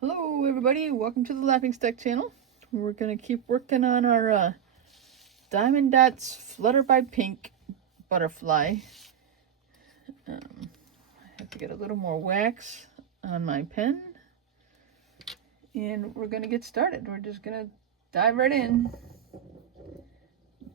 Hello everybody, welcome to the Laughing Stack channel. We're going to keep working on our Diamond Dotz Flutter by Pink butterfly. I have to get a little more wax on my pen. And we're going to get started. We're just going to dive right in.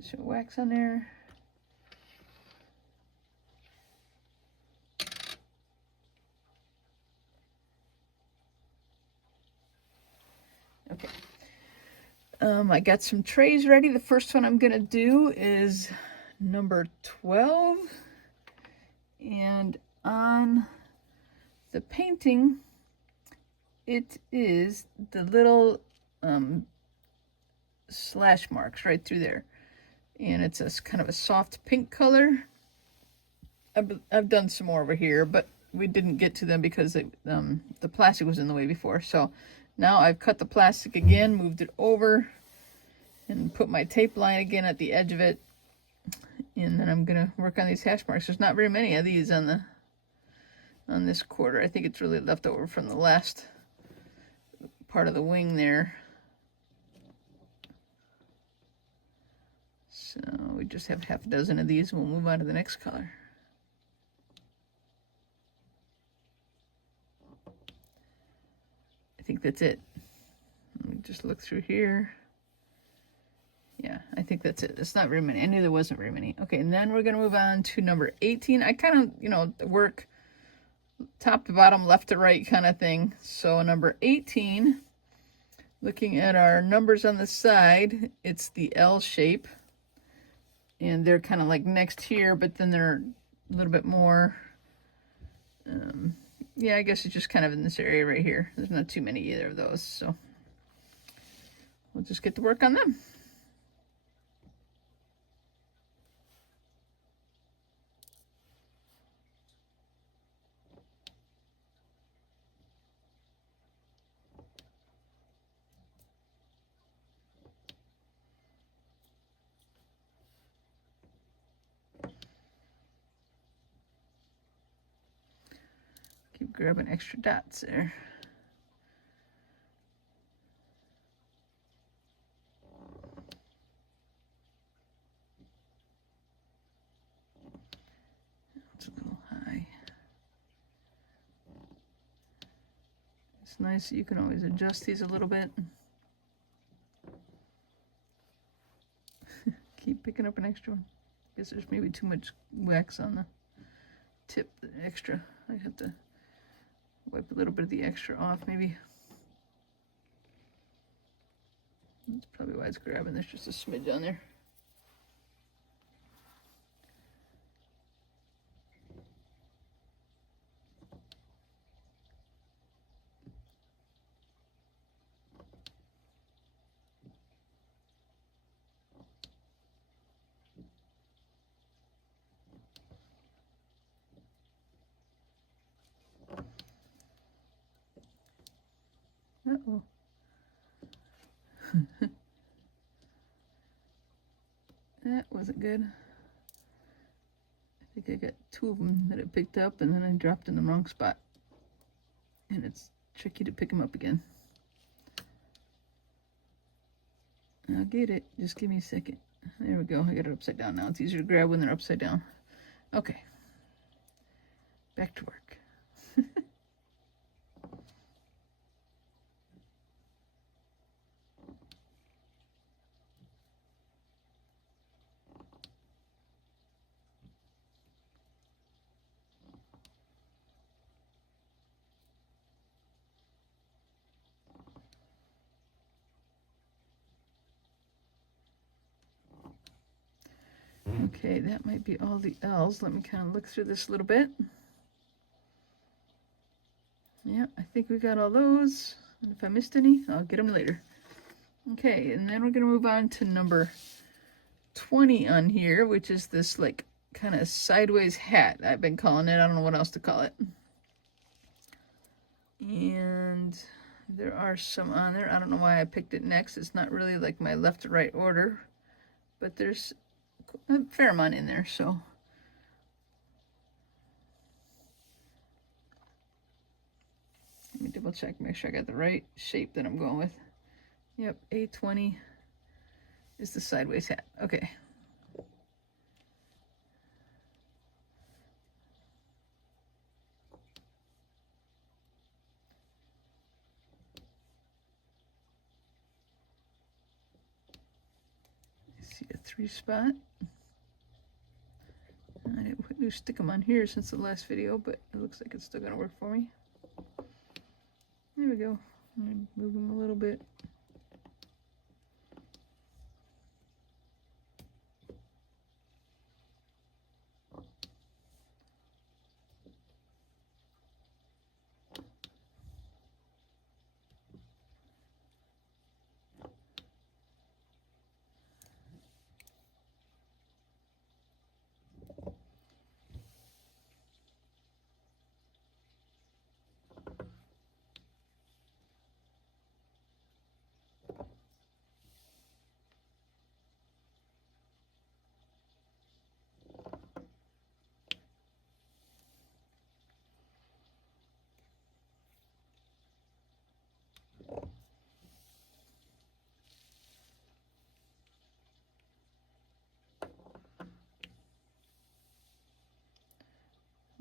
Some wax on there. Okay. I got some trays ready. The first one I'm going to do is number 12. And on the painting, it is the little slash marks right through there. And it's a kind of a soft pink color. I've done some more over here, but we didn't get to them because the plastic was in the way before. So now I've cut the plastic again, moved it over, and put my tape line again at the edge of it. And then I'm gonna work on these hash marks. There's not very many of these on this quarter. I think it's really left over from the last part of the wing there. So we just have half a dozen of these, and we'll move on to the next color. I think that's it. Let me just look through here. Yeah, I think that's it. It's not very many. I knew there wasn't very many. Okay, and then we're going to move on to number 18. I kind of, work top to bottom, left to right kind of thing. So number 18, looking at our numbers on the side, it's the L shape. And they're kind of like next here, but then they're a little bit more, yeah, I guess it's just kind of in this area right here. There's not too many either of those, so we'll just get to work on them. Keep grabbing extra dots there. It's a little high. It's nice. You can always adjust these a little bit. Keep picking up an extra one. I guess there's maybe too much wax on the tip, the extra. I have to wipe a little bit of the extra off, maybe. That's probably why it's grabbing. There's just a smidge on there. Uh-oh. That wasn't good. I think I got two of them that I picked up, and then I dropped in the wrong spot. And it's tricky to pick them up again. I'll get it. Just give me a second. There we go. I got it upside down now. It's easier to grab when they're upside down. Okay. Back to work. Okay, that might be all the L's. Let me kind of look through this a little bit. Yeah, I think we got all those. And if I missed any, I'll get them later. Okay, and then we're going to move on to number 20 on here, which is this like kind of sideways hat I've been calling it. I don't know what else to call it. And there are some on there. I don't know why I picked it next. It's not really like my left to right order, but there's a fair amount in there, so let me double check, make sure I got the right shape that I'm going with. Yep, A20 is the sideways hat. Okay. See a 3 spot. I didn't put new stick 'em on here since the last video, but it looks like it's still gonna work for me. There we go. Move them a little bit.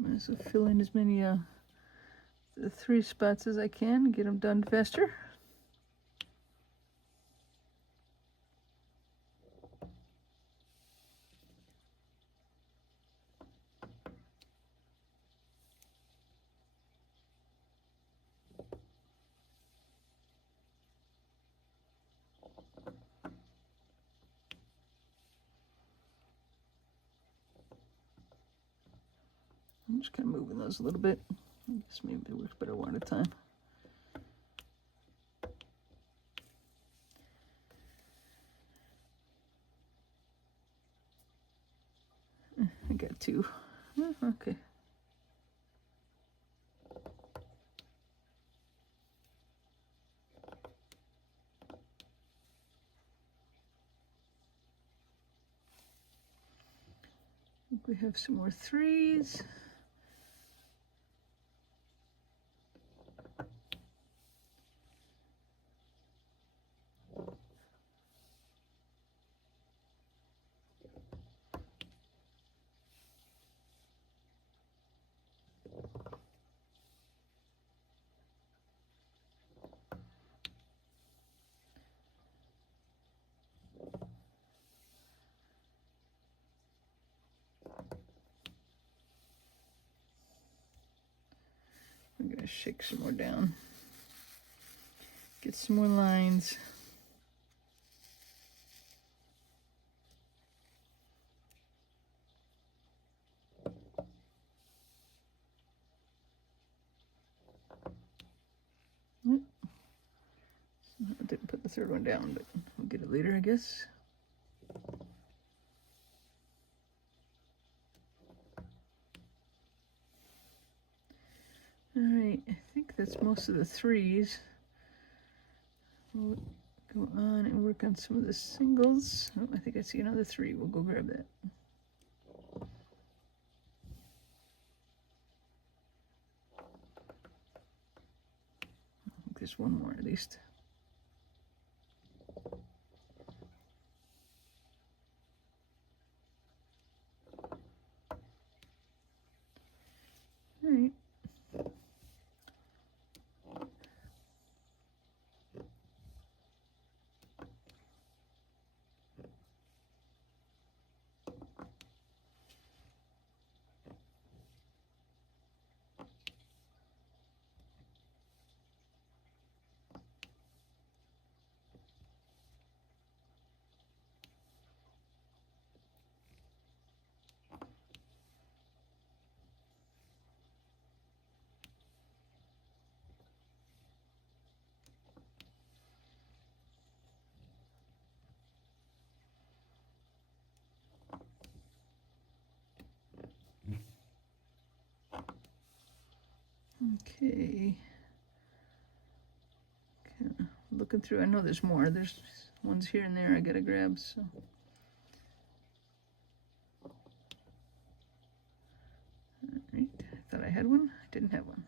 I'm going to fill in as many the 3 spots as I can, get them done faster. I'm just kind of moving those a little bit. I guess maybe it works better one at a time. I got 2. Okay. I think we have some more 3s. I'm going to shake some more down. Get some more lines. I didn't put the 3rd one down, but we'll get it later, I guess. All right, I think that's most of the 3s. We'll go on and work on some of the singles. Oh, I think I see another 3. We'll go grab that. I think there's one more at least. All right. Okay. Kinda looking through, I know there's more. There's ones here and there I gotta grab, so. All right, I thought I had one. I didn't have one.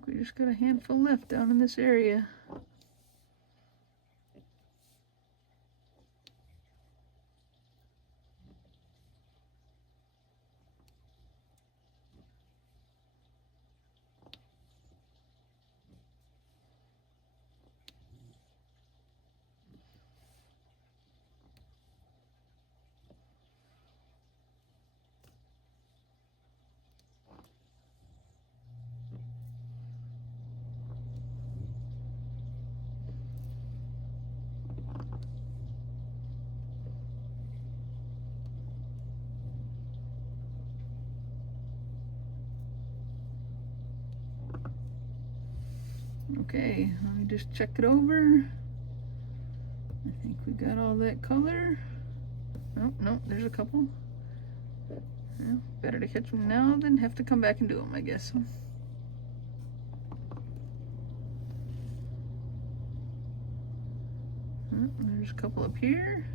think we just got a handful left down in this area. Okay, let me just check it over. I think we got all that color. Oh, no, there's a couple. Well, better to catch them now than have to come back and do them, I guess. Oh, there's a couple up here.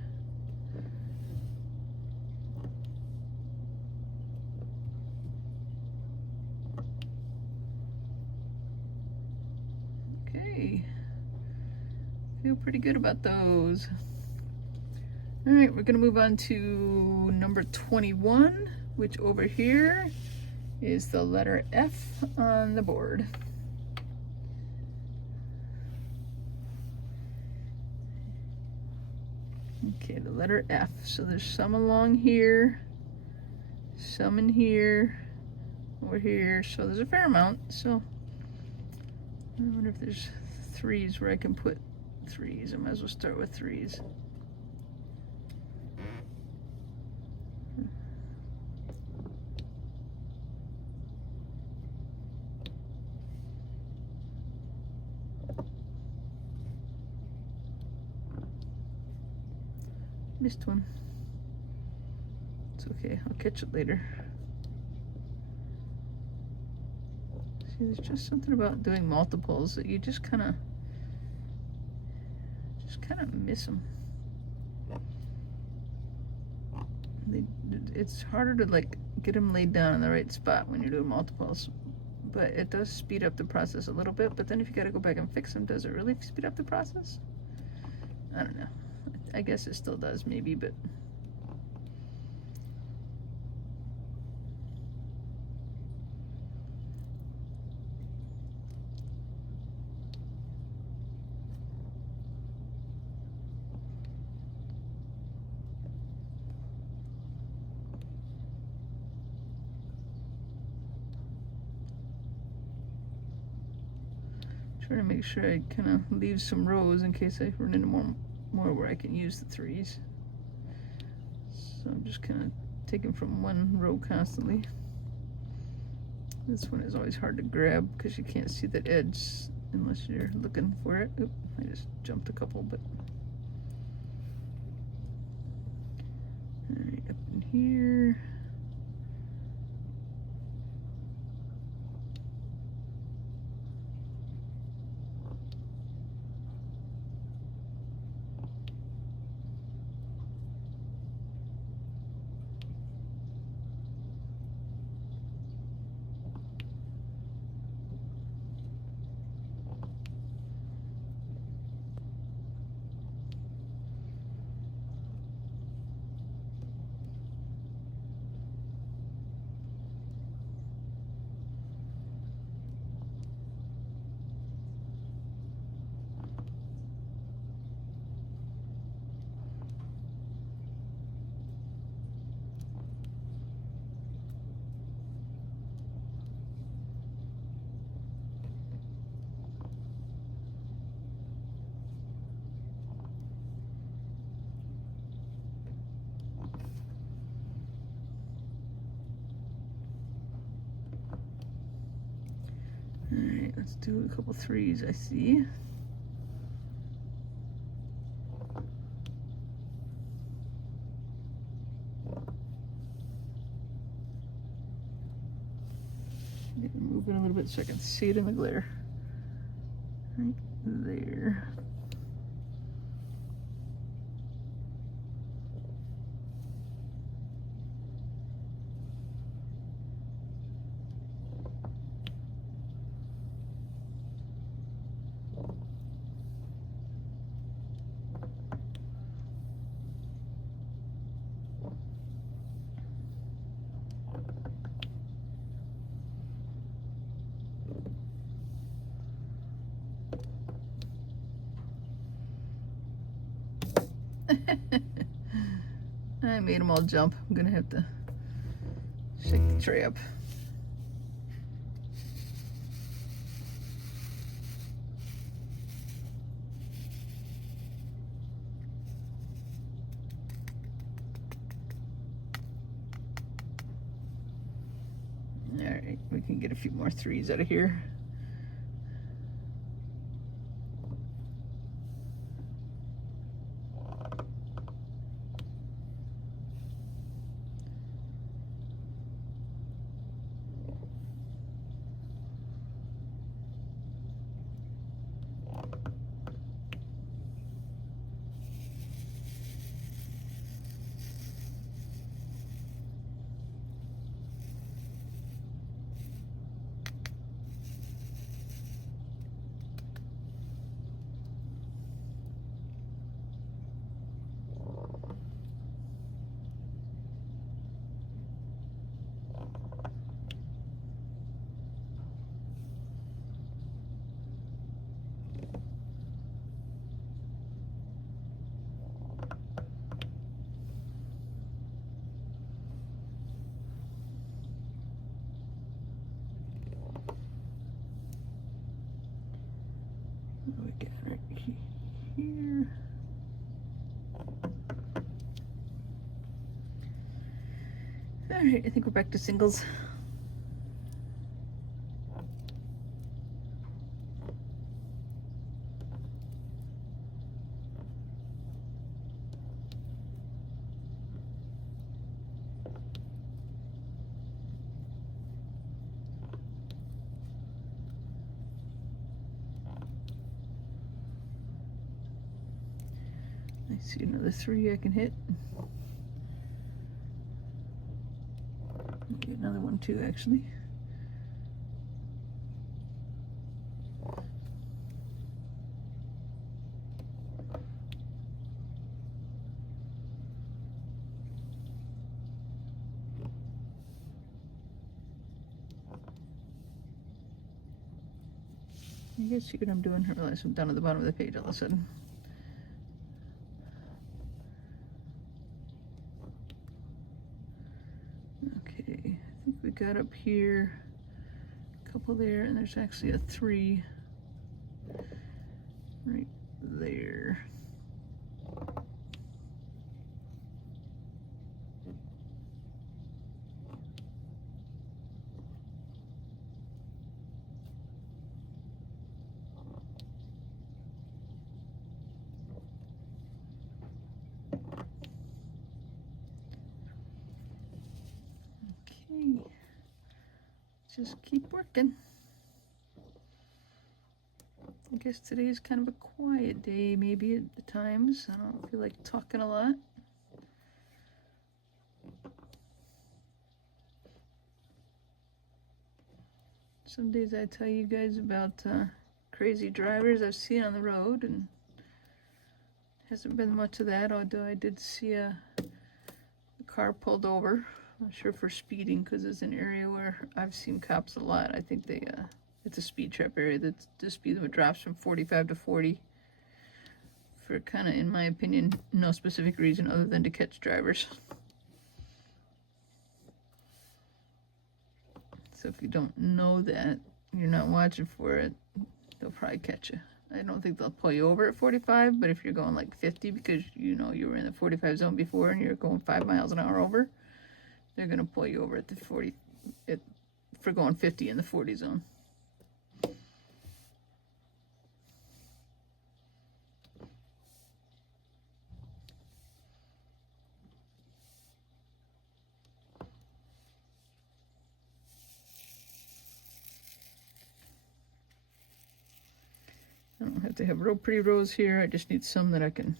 Okay, feel pretty good about those. All right, we're gonna move on to number 21, which over here is the letter F on the board. Okay, the letter F. So there's some along here, some in here, over here. So there's a fair amount. So I wonder if there's threes where I can put threes. I might as well start with threes. Missed one. It's okay, I'll catch it later. See, there's just something about doing multiples that you just kind of miss them. It's harder to like get them laid down in the right spot when you're doing multiples, but it does speed up the process a little bit. But then if you got to go back and fix them, does it really speed up the process? I don't know. I guess it still does, maybe, but trying to make sure I kind of leave some rows in case I run into more where I can use the threes. So I'm just kind of taking from one row constantly. This one is always hard to grab because you can't see that edge unless you're looking for it. Oop, I just jumped a couple, but all right, up in here. All right, let's do a couple threes, I see. Move it a little bit so I can see it in the glare. Right there. I made them all jump. I'm gonna have to shake the tray up. All right, we can get a few more 3s out of here. What do we got right here? All right, I think we're back to singles. I see another 3 I can hit. Get another one too, actually. You guys see what I'm doing? I realize I'm down at the bottom of the page all of a sudden. Okay, I think we got up here, a couple there, and there's actually a 3 right there. Okay, just keep working. I guess today is kind of a quiet day, maybe at the times. I don't feel like talking a lot. Some days I tell you guys about crazy drivers I've seen on the road, and hasn't been much of that, although I did see a car pulled over. I'm not sure for speeding, because it's an area where I've seen cops a lot. I think they it's a speed trap area. That's the speed limit drops from 45 to 40 for kind of, in my opinion, no specific reason other than to catch drivers. So if you don't know that, you're not watching for it, they'll probably catch you. I don't think they'll pull you over at 45, but if you're going like 50 because you know you were in the 45 zone before and you're going 5 miles an hour over, they're going to pull you over at the 40 for going 50 in the 40 zone. I don't have to have real pretty rows here. I just need some that I can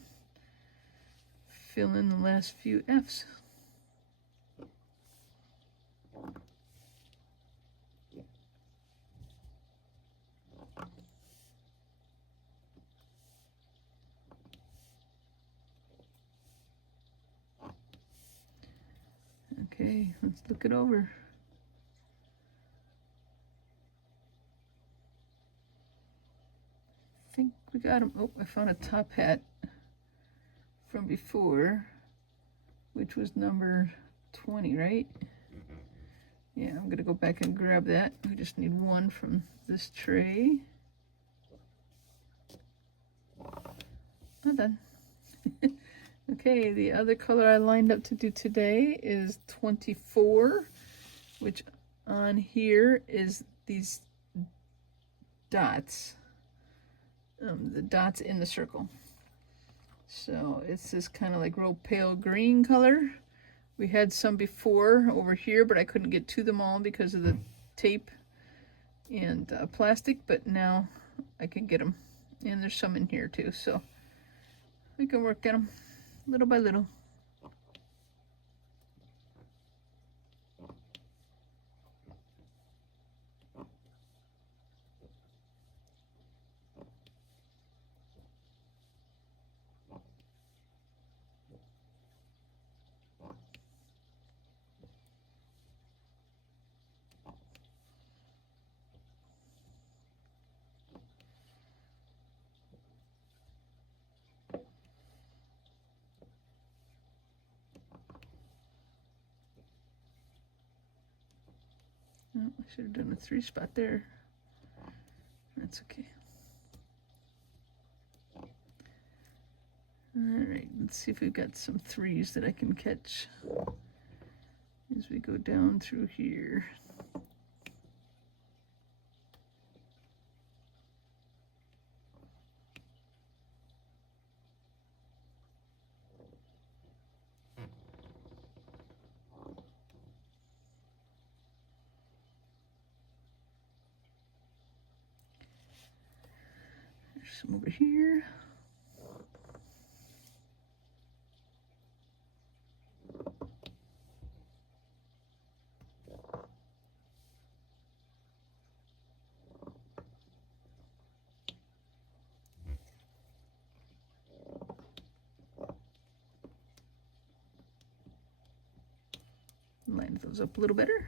fill in the last few F's. Okay, let's look it over. I think we got him. Oh, I found a top hat from before. which was number 20, right? Yeah, I'm gonna go back and grab that. We just need one from this tray. All done. Okay, the other color I lined up to do today is 24, which on here is these dots, the dots in the circle. So it's this kind of like real pale green color. We had some before over here, but I couldn't get to them all because of the tape and plastic, but now I can get them. And there's some in here too, so we can work at them little by little. Oh, I should have done a 3 spot there. That's okay. Alright, let's see if we've got some 3s that I can catch as we go down through here. There's some over here. Line those up a little better.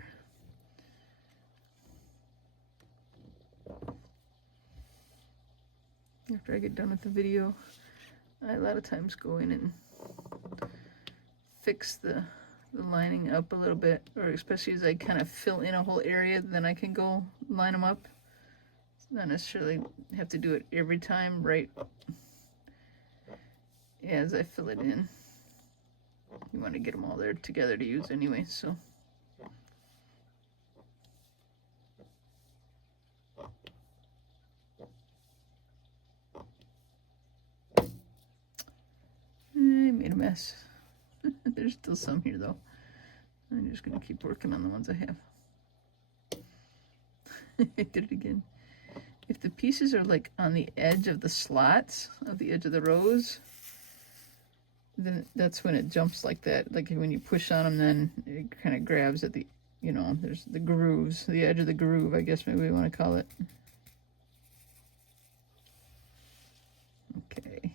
After I get done with the video, I a lot of times go in and fix the lining up a little bit, or especially as I kind of fill in a whole area, then I can go line them up. Not necessarily have to do it every time right as I fill it in. You want to get them all there together to use anyway, so. I made a mess. There's still some here though. I'm just gonna keep working on the ones I have. I did it again. If the pieces are like on the edge of the slots, of the edge of the rows, then that's when it jumps like that. Like when you push on them, then it kind of grabs at the, you know, there's the grooves, the edge of the groove, I guess maybe we want to call it. Okay.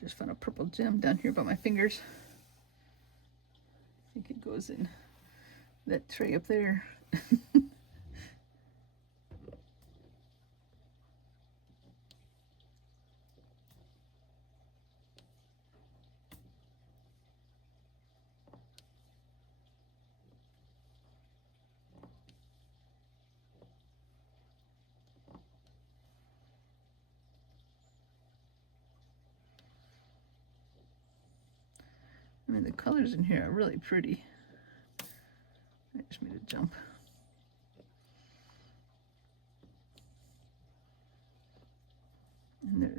Just found a purple gem down here by my fingers. I think it goes in that tray up there. I mean, the colors in here are really pretty. I just made a jump.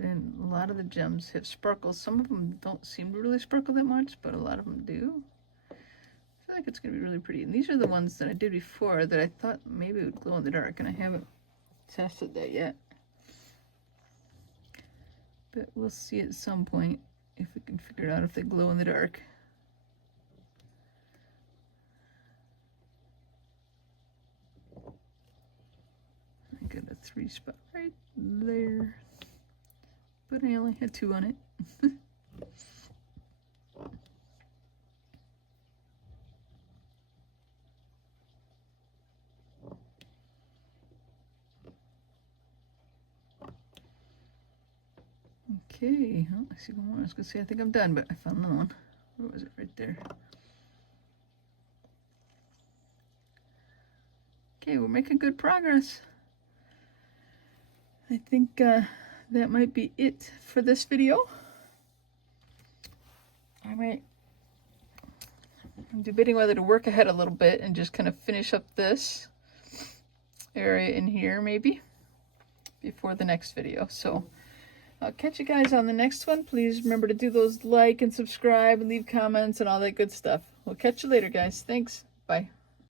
And a lot of the gems have sparkles. Some of them don't seem to really sparkle that much, but a lot of them do. I feel like it's going to be really pretty. And these are the ones that I did before that I thought maybe would glow in the dark, and I haven't tested that yet. But we'll see at some point if we can figure out if they glow in the dark. I got a 3 spot right there, but I only had 2 on it. Okay, oh, I see one more. I was gonna say I think I'm done, but I found another one. Where was it? Right there. Okay, we're making good progress. I think that might be it for this video. I'm debating whether to work ahead a little bit and just kind of finish up this area in here maybe before the next video. So I'll catch you guys on the next one. Please remember to do those like and subscribe and leave comments and all that good stuff. We'll catch you later, guys. Thanks. Bye.